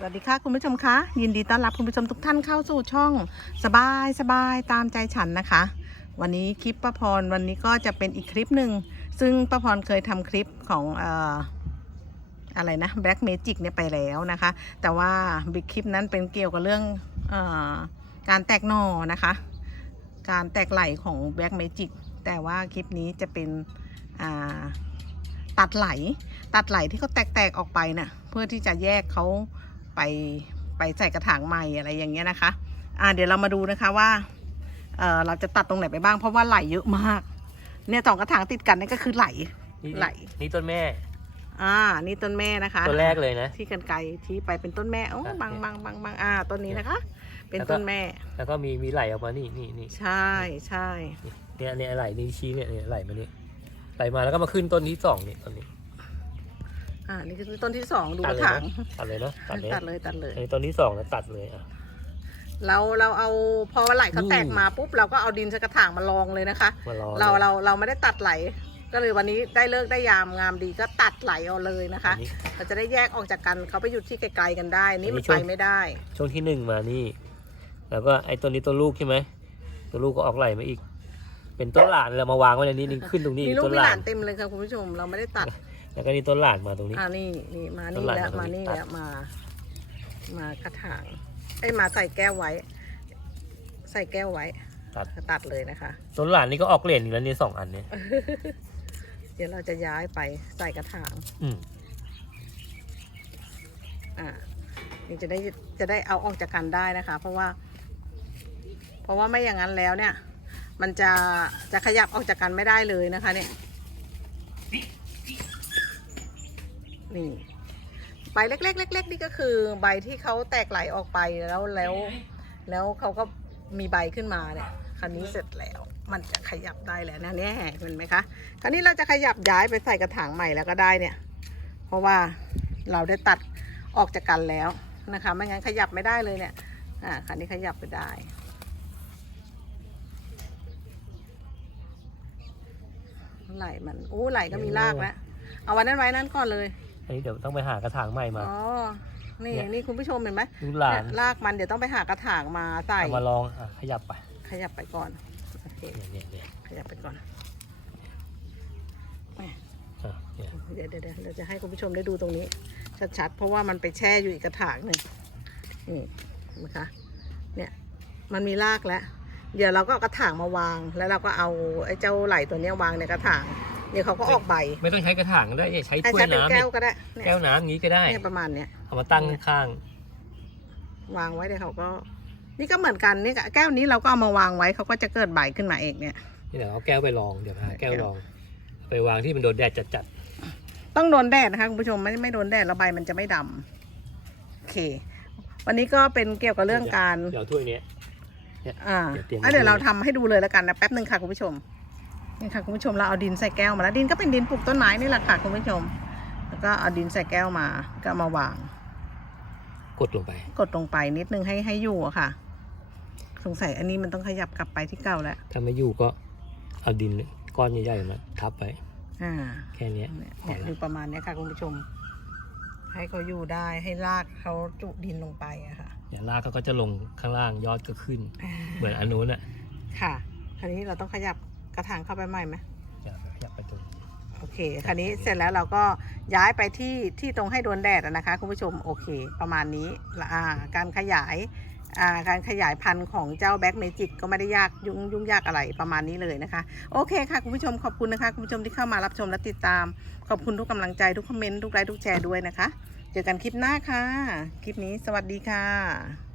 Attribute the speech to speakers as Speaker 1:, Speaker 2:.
Speaker 1: สวัสดีค่ะคุณผู้ชมคะยินดีต้อนรับคุณผู้ชมทุกท่านเข้าสู่ช่องสบายสบายตามใจฉันนะคะ วันนี้คลิปป้าพรวันนี้ก็จะเป็นอีกคลิปหนึ่งซึ่งป้าพรเคยทำคลิปของเอ่ออะไรนะ Black Magic เนี่ยไปแล้วนะคะ แต่ว่าบิ๊กคลิปนั้นเป็นเกี่ยวกับเรื่องเออการแตกหน่อนะคะ การแตกไหลของ Black Magic แต่ว่าคลิปนี้จะเป็นอ่าตัดไหล ตัดไหลที่เขาแตกๆออกไปน่ะเพื่อที่จะแยกเขา ไปไปใส่กระถางใหม่อะไรอย่างเงี้ยนะคะ อ่าเดี๋ยวเรามาดูนะคะว่าเออเราจะตัดตรงไหนไปบ้างเพราะว่าไหลเยอะมาก เนี่ยสองกระถางติดกันนี่ก็คือไหล
Speaker 2: นี่
Speaker 1: ไหล
Speaker 2: นี่ต้นแม่
Speaker 1: อ่า นี่ต้นแม่นะคะ
Speaker 2: ต้นแรกเลยนะ
Speaker 1: ที่กันไกลที่ไปเป็นต้นแม่โอ้
Speaker 2: อะ
Speaker 1: บางบางบางบางอ่าต้นนี้นะคะ เป็น
Speaker 2: แล้วก็
Speaker 1: ต้นแม่
Speaker 2: แล้วก็มีมีไหลออกมานี่นี่นี่
Speaker 1: ใช่ใช่
Speaker 2: เนี่ยเนี่ยไหลนี่ชี้เนี่ยเนี่ยไหลมานี่ไหลมาแล้วก็มาขึ้นต้นที่สองนี่ต้นนี้
Speaker 1: อ่า นี่คือต้นที่สองดู
Speaker 2: ตั
Speaker 1: ก
Speaker 2: ด
Speaker 1: ระ
Speaker 2: เลย
Speaker 1: ถาง
Speaker 2: นะตัดเลยเนาะตัดเลย
Speaker 1: ตัดเลยตัดเลย
Speaker 2: อันนี้ต้นที่สองแล้วตัดเลยอะ
Speaker 1: เราเราเอาพอไหลเขาแตก
Speaker 2: นี่
Speaker 1: มาปุ๊บเราก็เอาดินใส่กระถางมาลองเลยนะคะ
Speaker 2: มารอ
Speaker 1: เรา
Speaker 2: ลย
Speaker 1: เราเราไม่ได้ตัดไหล ก็เลยวันนี้ได้เลิกได้ยามงามดีก็ตัดไหลเอาเลยนะคะ
Speaker 2: อันนี้
Speaker 1: เราจะได้แยกออกจากกันเขาไปอยู่ที่ไกลๆกันได้ นี่
Speaker 2: อันนี้
Speaker 1: มัน
Speaker 2: ช่
Speaker 1: ไป
Speaker 2: วง
Speaker 1: ไม่ได้
Speaker 2: ช่วงที่หนึ่งมานี่ แล้วก็ไอ้ต้นนี้ต้นลูกใช่ไหมตัวลูกก็ออกไหลมาอีก เป็นต้นหลานเรามาวางไว้ในนี้นี่ขึ้นตรงนี้
Speaker 1: มีลูก
Speaker 2: ต้น
Speaker 1: มี
Speaker 2: ห
Speaker 1: ห
Speaker 2: ลา
Speaker 1: ลานนเต็มเลยค่ะคุณผู้ชม เราไม่ได้ตัด
Speaker 2: แล้วก็นี่ต้นหลานมาตรงนี้
Speaker 1: อ่านี่นี่มา
Speaker 2: ต้
Speaker 1: นี่
Speaker 2: นหลาน
Speaker 1: แล้ว
Speaker 2: มา
Speaker 1: มา
Speaker 2: ตรงนี้
Speaker 1: นี่
Speaker 2: ตัด
Speaker 1: แล้วมา มากระถางไอ้ยมาใส่แก้วไว้ ใส่แก้วไว้
Speaker 2: ตัด
Speaker 1: ตัดเลยนะคะ
Speaker 2: ต้นหลานนี่ก็ออกเหรียญอีกแล้วนี่สองอันเนี่ย
Speaker 1: เดี๋ยวเราจะย้ายไปใส่กระถาง
Speaker 2: อืม
Speaker 1: อ่านี่จะได้จะได้เอาออกจากกันได้นะคะ เพราะว่า เพราะว่าไม่อย่างนั้นแล้วเนี่ย มันจะจะขยับออกจากกันไม่ได้เลยนะคะ เนี่ย นี่ใบเล็กๆเล็กๆนี่ก็คือใบที่เขาแตกไหลออกไปแล้วแล้ว แล้วเขาก็มีใบขึ้นมาเนี่ยคันนี้เสร็จแล้ว มันจะขยับได้แล้วนะเนี่ยเห็นไหมคะคราวนี้เราจะขยับย้ายไปใส่กระถางใหม่แล้วก็ได้เนี่ย เพราะว่าเราได้ตัดออกจากกันแล้วนะคะ ไม่งั้นขยับไม่ได้เลยเนี่ยอ่าคันนี้ขยับไปได้ไหลมันอู้ไหลก็มีรากแล้วเอาวันนั้นไว้นั่นก่อนเลย
Speaker 2: อันนี้เดี๋ยวต้องไปหากระถางใหม่มา
Speaker 1: อ๋อ นี่
Speaker 2: เนี่ย
Speaker 1: นี่คุณผู้ชมเห็นไหม
Speaker 2: ลูกหลา
Speaker 1: เนี่
Speaker 2: น
Speaker 1: ยรากมันเดี๋ยวต้องไปหากระถางมาใส่
Speaker 2: เอามาลองอะขยับไป
Speaker 1: ขยับไปก่อนโอเค
Speaker 2: เนี่ยเนี่ยเนี่ย
Speaker 1: ขยับไปก่อน
Speaker 2: อะเนี่ย
Speaker 1: เดี๋ยวเดี๋ยวเดี๋ยวเราจะให้คุณผู้ชมได้ดูตรงนี้ ชัดๆ เพราะว่ามันไปแช่อยู่อีกกระถางหนึ่งนี่เห็นไหมคะเนี่ยมันมีรากแล้ว เดี๋ยวเราก็เอากระถางมาวาง แล้วเราก็เอาไอ้เจ้าไหลตัวเนี้ยวางในกระถาง เดี๋ยวเขาก็ออกใบ
Speaker 2: ไม่ต้องใช้กระถางก็ได้เนี่ยใช้
Speaker 1: ให้
Speaker 2: ถ้วย
Speaker 1: ใช้เป็น
Speaker 2: น้ำ
Speaker 1: แก้
Speaker 2: เนี่
Speaker 1: วยก็ได้เนี่ย
Speaker 2: แก้วน้ำอย่างนี้ก็ได้
Speaker 1: เนี่ยประมาณเนี้ย
Speaker 2: เอามาตั้งข้าง
Speaker 1: วางไว้เดี๋ยวเขาก็ นี่ก็เหมือนกันนี่ก็แก้วนี้เราก็เอามาวางไว้เขาก็จะเกิดใบขึ้นมาเองเนี่ย
Speaker 2: นี่เดี๋ยวเอาแก้วไปลองเดี๋ยวหาแก้วลอง ไปวางที่มันโดนแดดจัด
Speaker 1: ต้องโดนแดดนะคะคุณผู้ชมไม่ไม่โดนแดดแล้วใบมันจะไม่ดำโอเค วันนี้ก็เป็นเกี่ยวกับ
Speaker 2: ๆ
Speaker 1: เรื่องการ
Speaker 2: เดี๋ยวถ้วยเนี้ย
Speaker 1: อ่า
Speaker 2: เดี๋ยวเตรียม
Speaker 1: อะเดี๋ยว
Speaker 2: ไว้
Speaker 1: เราทำให้ดูเลยแล้วกันนะแป๊บหนึ่งค่ะคุณผู้ชม นี่ค่ะคุณผู้ชมเราเอาดินใส่แก้วมาแล้วดินก็เป็นดินปลูกต้นไม้นี่แหละค่ะคุณผู้ชม แล้วก็เอาดินใส่แก้วมาก็เอามาวาง
Speaker 2: กดลงไป
Speaker 1: กดลงไปนิดนึงให้ให้อยู่อะค่ะ สงสัยอันนี้มันต้องขยับกลับไปที่เก่าแล้ว
Speaker 2: ถ้าไม่อยู่ก็เอาดินก้อนใหญ่ๆมาทับไป
Speaker 1: อ่า
Speaker 2: แค่เนี้ย
Speaker 1: เนี่ย
Speaker 2: พอ
Speaker 1: เนี่ย
Speaker 2: ละ
Speaker 1: ดูประมาณเนี้ยค่ะคุณผู้ชม ให้เขาอยู่ได้ให้รากเขาจุดินลงไปอะค่ะ
Speaker 2: เดี๋ยวรากเขาก็จะลงข้างล่างยอดก็ขึ้น เหมือนอันนู้นอะ
Speaker 1: ค่ะคราวนี้เราต้องขยับ กระถางเข้าไปใหม่ไหม
Speaker 2: เดี๋ยวขยับไปตรงนี้
Speaker 1: โอเค คราวนี้เสร็จแล้วเราก็ย้ายไปที่ที่ตรงให้โดนแดดอะนะคะคุณผู้ชมโอเค ประมาณนี้ละอ่าการขยายอ่าการขยายพันธุ์ของเจ้าแบ็กเมจิกก็ไม่ได้ยากยุ่งยุ่งยากอะไรประมาณนี้เลยนะคะโอเคค่ะคุณผู้ชมขอบคุณนะคะคุณผู้ชมที่เข้ามารับชมและติดตาม ขอบคุณทุกกำลังใจทุกคอมเมนต์ทุกไลค์ทุกแชร์ด้วยนะคะ เจอกันคลิปหน้าค่ะ คลิปนี้สวัสดีค่ะ